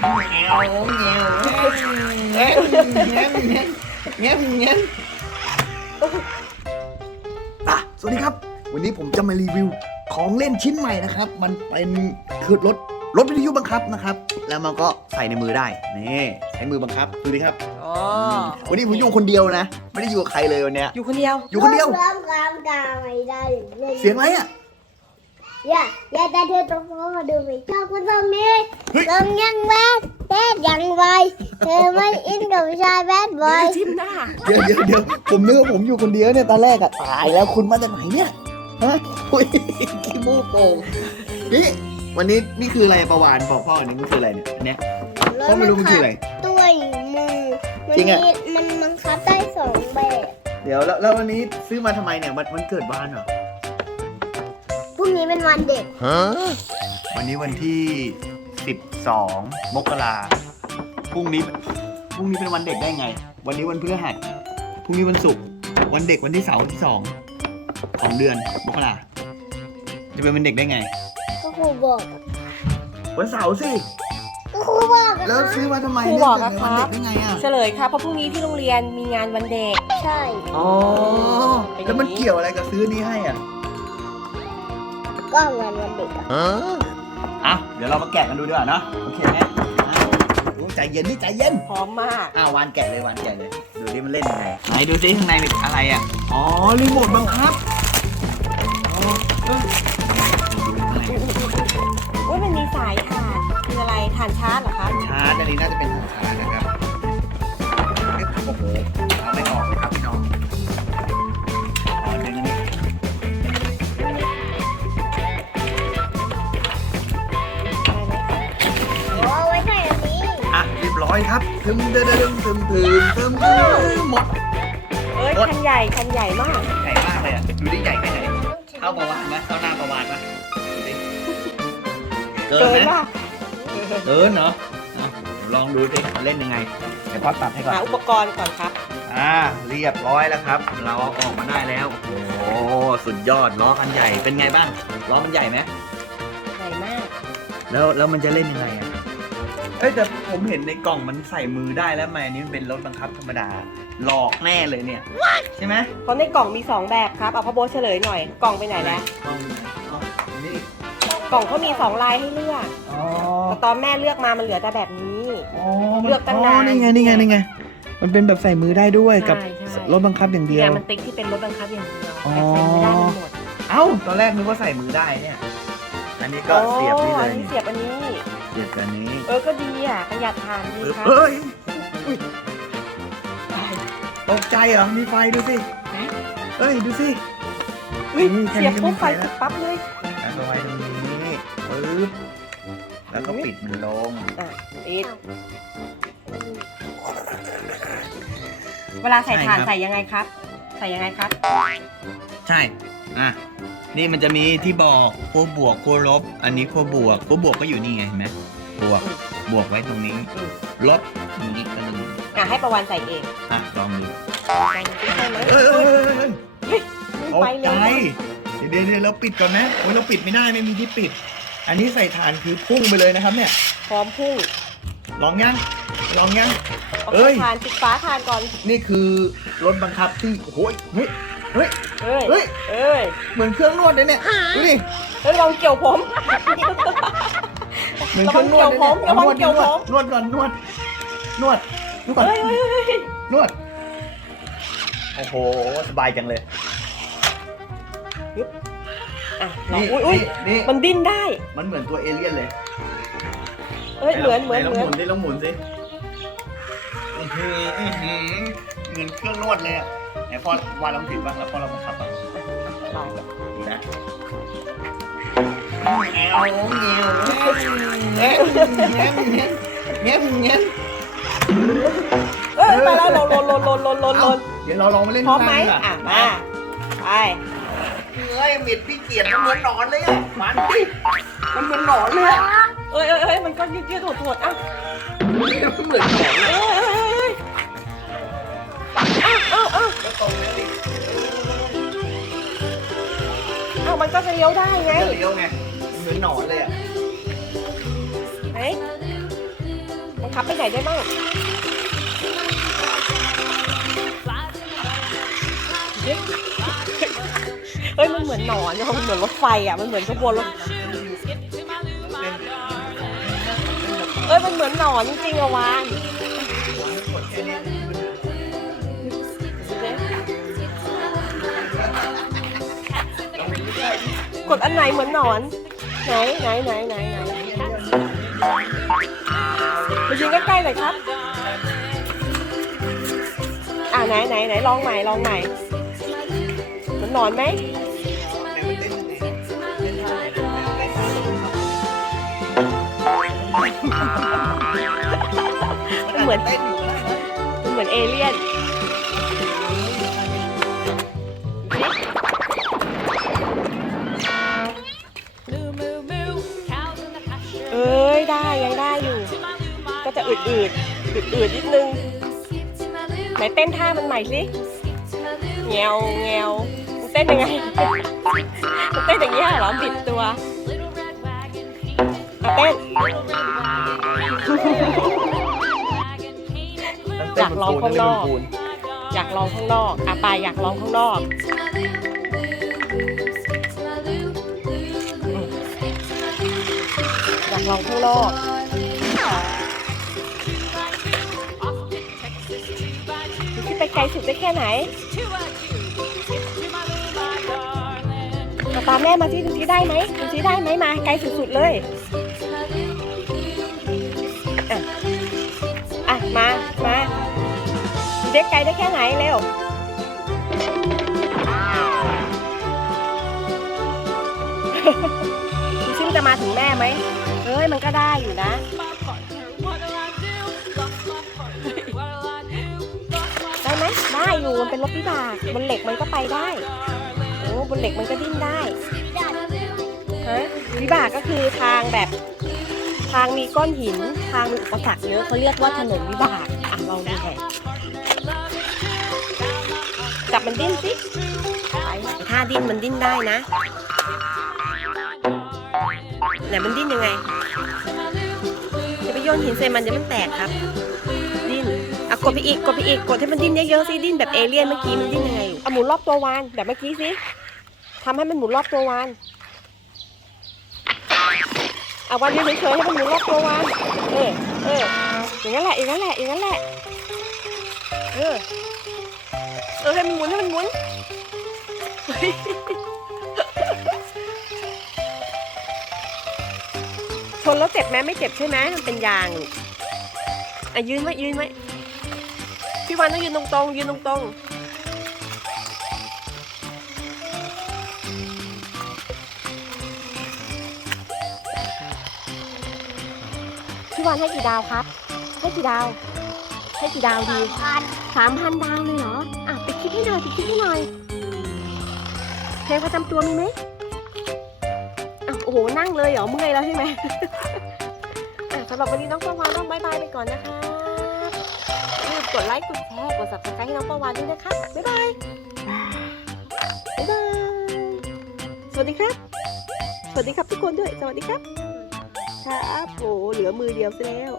แงวแงวแงวแงวแงวแงวแงวอะสวัสดีครับ วันนี้ผมจะมารีวิวของเล่นชิ้นใหม่นะครับ มันเป็นคือรถรถวิทยุบังคับนะครับ แล้วมันก็ใส่ในมือได้ นี่ใช้มือบังคับดูดิครับ อ๋อวันนี้ผมอยู่คนเดียวนะ ไม่ได้อยู่กับใครเลยวันเนี้ยอยู่คนเดียว อยู่คนเดียวร้องกลางกลางไม่ได้เลยเสียงอะไรอะ อย่าอย่าแต่เธอต้องมาดูไปชอบคนตรงนี้เฮ้ยลงยังแบดแบดยังไวเธอไม่อินกับผู้ชายแบดบอยจิ้มหน้าเดี๋ยวเดี๋ยวเดี๋ยวผมนึกว่าผมอยู่คนเดียวเนี่ยตอนแรกอะตายแล้วคุณมาจากไหนเนี่ยฮะอุ้ยขี้มูกโป่งนี่วันนี้นี่คืออะไรประวานบอกพ่ออันนี้มันคืออะไรเนี่ยอันเนี้ยพ่อไม่รู้มันคืออะไรตัวมือมันจริงอะมีมันบังคับได้สองแบบเดี๋ยวแล้วแล้ววันนี้ซื้อมาทำไมเนี่ยวันวันเกิดบ้านเหรอพรุ่ งนี้เป็นวันเด็ก วันนี้วันที่ 12 มกราพรุ่งนี้พรุ่งนี้เป็นวันเด็กได้ไง วันนี้วันพฤหัสพรุ่งนี้วันศุกร์วันเด็กวันที่เสาร์ที่สองของเดือนมกราจะเป็นวันเด็กได้ไง ก็ครูบอกวันเสาร์สิก็ครูบอกอะแล้วซื้อมาทำไมครูเนี่ยบอกเกิดนะในวันครัเด็บกได้ไงอะเฉลยค่ะเพราะพรุ่งนี้ที่โรงเรียนมีงานวันเด็ก ใช่ อ๋อแล้วมันเกี่ยวอะไรกับซื้อนี้ให้อะ ก็งานวันเด็กอะอะเดี๋ยวเรามาแกะกันดูดีกว่าเนาะโอเคไหมอะโอ้ใจเย็นนี่ใจเย็น พร้อมมากอ้าววานแกะเลยวานแกะเลย ดูดิมันเล่นยังไงไหนดูสิข้างในเป็นอะไรอะ อ๋อรีโมทบังคับ รียบร้อยครับทึมเดิมทึมทึมทึมทึมทึมหมด เอ้ยคันใหญ่คันใหญ่มาก ใหญ่มากเลยอะ ดูดิใหญ่แค่ไหนเท่าประวานไหมเท่าหน้าประวานไหมดูดิเกิเกินนไหมมากเกินเนาะอะลองดูสิเล่นยังไงเดี๋ยวพ่อตัดให้ก่อน หาอุปกรณ์ก่อนครับ อ่าเรียบร้อยแล้วครับ เราเอาออกมาได้แล้วโอ้โหสุดยอดล้อคันใหญ่เป็นไงบ้างล้อมันใหญ่ไหมใหญ่มาก แล้วแล้วมันจะเล่นยังไงอะ เอ้ยแต่ผมเห็นในกล่องมันใส่มือได้แล้วทำไมอันนี้มันเป็นรถบังคับธรรมดา หลอกแน่เลยเนี่ย ใช่ไหมเพราะในกล่องมีสองแบบครับ เอาพ่อโบ๊ทเฉลยหน่อย กล่องไปไหนแล้ว กล่องอ๋อนี่กล่องเขามีสองลายให้เลือก อ๋อแต่ตอนแม่เลือกมา มันเหลือแต่แบบนี้ อ๋อเลือกตั้งนานนี่ไงนี่ไงนี่ไง มันเป็นแบบใส่มือได้ด้วยกับใช่ใช่ รถบังคับอย่างเดียวเนี่ยมันติ๊กที่เป็นรถบังคับอย่างเดียวอ๋อ แต่ใช้ไม่ได้มันหมดเอ้าตอนแรกนึกว่าใส่มือได้เนี่ย อันนี้ก็เสียบนี่เลอ๋ยออันนี้เสียบอันนี้ เสียบกันนี้ เออก็ดีอะประหยัดทานดีปึ๊บครับเอ้ยอุ๊ยตกใจเหรอ มีไฟดูสิไหนเอ้ยดูสิอุ๊ยนี่แค่เสียบนี้ก็ปุ๊มีบไฟไฟแล้ติวดปั๊บเลยแล้วก็ไว้ตรงนี้ปึ๊บแล้วก็ปิดมันลงอะปิดเวลาใส่ถ่านใช่ครับใส่ยังไงครับ ใส่ยังไงครับ ใช่ อะ นี่มันจะมีที่บอกขั้วบวกขั้วลบ อันนี้ขั้วบวกขั้วบวกก็อยู่นี่ไงเห็นไหม บวก บวกไว้ตรงนี้อืมลบอย่างนี้ก็หนึ่งอะให้ประวันใส่เองอะลองดูลองดูสิใช่ไหมเอ้ยเอ้ยเอ้ยเอ้ยเฮ้ยตกไปใจเลยเดี๋ยวเดี๋ยวเดี๋ยวเราปิดก่อนนะโอ้ยเราปิดไม่ได้ไม่มีที่ปิด อันนี้ใส่ฐานคือพุ่งไปเลยนะครับ เนี่ย พร้อมพุ่งลองยังลองยัง เอาเอ้ยถ่านปิดฝาถ่านก่อนนี่คือรถบังคับที่โอ้โหเฮ้ยเฮ้ยเอ้ยเฮ้ยเอ้ยเหมือนเครื่องนวดเลยเนี่ยดูดิเฮ้ยลองเกี่ยวผม เหมือนเครื่องนวดเลยเนี่ยระวังเกี่ยวผมนวดก่อนนวด นวดนวดนวดก่อนเฮ้ยเฮ้ยเฮ้ยนวด โอ้โห สบายจังเลย อะลองนี่อุ้ยอุ้ยนี่นี่ มันดิ้นได้ มันเหมือนตัวเอเลี่ยนเลยเอ้ย เหมือนเหมือนไหลองเหหมือมุนนดิลองหมุนสิอื้อหืออื้อหือเหมือนเครื่องนวดเลยอะไหนพ่อวานลองถือบ้างแล้วพ่อลองมาขับบ้างลองดีนะ แงวแงวแงวแงวแงวแงวแงวเอ้ยไปแล้วลนลนลนลนลนลนลนเดี๋ยวเราลองมาเล่นพร้อมไหมอะมาไปเฮ้ยเมิดพี่เกียรติมันเหมือนหนอนเลยอะมันดิมันเหมือนหนอนเลยอะเอ้ยเอ้ยเอ้ยมันก็ยืดยืดถดถดอะมันเหมือนหนอนเลยเอ้ยเอ้ยเอ้ยเอ้าเอ้าเอ้าก็ตรงนี้ดิเอ้ามันก็จะเลี้ยวได้ไงจะเลี้ยวไง หนอนเลยอะไหนงคับไปไหนได้บ้างเฮ้ยมันเหมือนหนอนอะมันเหมือนรถไฟอะ มันเหมือนขบวนรถเอ้ยมันเหมือนหนอนจริงๆอะวานกดอันไหนเหมือนหนอน ไหนไหนไหนไหนไหนมายืนใกล้ๆหน่อยครับ อ่าไหนไหนไหนลองใหม่ลองใหม่มือนนอนไหมมันเหมือนเต้นอยู่ก็ได้นะมันเหมือนเอเลี่ยน อืดอืดอืดอืดๆนิดนึง ไหนเต้นท่ามันใหม่สิเงวเงวมันเต้นยังไงมันเต้นอย่างนี้ยเหรอบิดตัวอะเต้นอยากลองข้างนอก อยากลองข้างนอกอะไปอยากลองข้างนอกอยากลองข้างนอก ไปไกลสุดได้แค่ไหนมาตามแม่มาที่ดูที่ได้ไหมดูที่ได้ไหมมาไกลสุดๆเลยอะอะมามาดูเด็กไกลได้แค่ไหนเร็วดูซิมนจะมาถึงแม่ไหมเอ้ยมันก็ได้อยู่นะ อยู่มันเป็นรถวิบากบนเหล็กมันก็ไปได้โอ้บนเหล็กมันก็ดิ้นได้ฮะวิบากก็คือทางแบบ ทางมีก้อนหิน ทางมีอุปสรรคเยอะเขาเรียกว่าถนนวิบากอะลองดูแหละจับมันดิ้นสิถ้าดิ้นมันดิ้นได้นะไหนมันดิ้นยังไงจะไปโยนหินใส่มันเดี๋ยวมันแตกครับ กดไปอีกกดไปอีกกดให้มันดิ้นเยอะๆสิดิ้นแบบเอเลี่ยนเมื่อกี้มันดิ้นยังไงอะหมุนรอบตัววานแบบเมื่อกี้สิทำให้มันหมุนรอบตัววานเอะวานยืนเฉยๆให้มันหมุนรอบตัววานเออเอออย่างนั้นแหละอย่างนั้นแหละอย่างนั้นแหละเออเออให้มันหมุนให้มันหมุนชนแล้วเจ็บไหมไม่เจ็บใช่ไหมมันเป็นยางอะยืนไว้ยืนไว้ พี่วันต้องยืนตรงๆยืนตรงๆพี่วันให้กี่ดาวครับ ให้กี่ดาว ให้กี่ดาวดีพันสามพันดาวเลยเหรอ อะไปคิดให้หน่อยไปคิดให้หน่อย เพลงประจำตัวมีไหมอะโอ้โหนั่งเลยเหรอเมื่อยแล้วใช่ไหม อะสำหรับวันนี้น้องประวานต้องบายบายไปก่อนนะคะอย่าลืม กดไลค์ กดแชร์ กด subscribe ให้น้องประวานด้วยนะคะ บ๊ายบาย บ๊ายบาย สวัสดีครับ สวัสดีครับทุกคนด้วย สวัสดีครับ ครับโอ้เหลือมือเดียวซะแล้ว